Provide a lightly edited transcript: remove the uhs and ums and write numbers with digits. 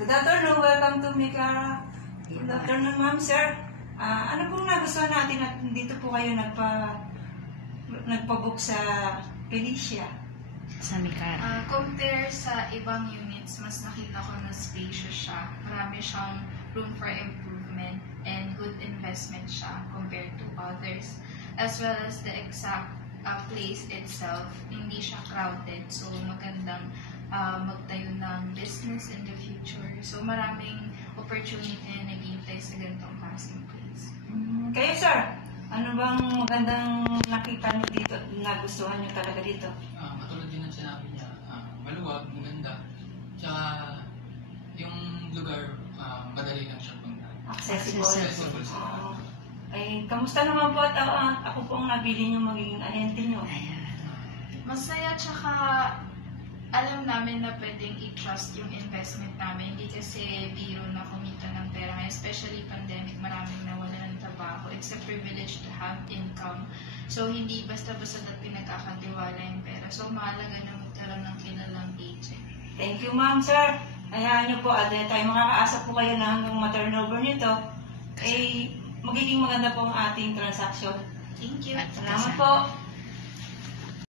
Good afternoon. Welcome to Mikara. Good afternoon, ma'am, sir. Ano pong nagustuhan natin at dito po kayo nagpa-book sa Felicia? Sa Mikara. Compare sa ibang units, mas nakita ko na spacious siya. Marami siyang room for improvement and good investment siya compared to others. As well as the exact place itself, hindi siya crowded. So, magandang magtayo ng business in the future. So, maraming opportunity na naghihintay sa ganitong klaseng place. Kayo, sir, ano bang magandang nakita niyo dito at nagustuhan niyo talaga dito? Katulad din ng sinabi niya, maluwag, maganda. Tsaka yung lugar, madali lang siya punta. Accessible. Ay, kamusta naman po at ako po ang nabili niyo magiging ahente niyo? Masaya, tsaka alam namin na pwedeng i-trust yung investment namin. Hindi kasi biro na kumita ng pera. Especially pandemic, maraming nawala ng trabaho. It's a privilege to have income. So, hindi basta-basta na pinagkakatiwala yung pera. So, mahalaga na magkaroon ng kilalang agent. Thank you, ma'am, sir. Hayaan niyo po at tayo makakaasa po kayo na hanggang ma-turnover nito. Magiging maganda po ang ating transaction. Thank you. Salamat po.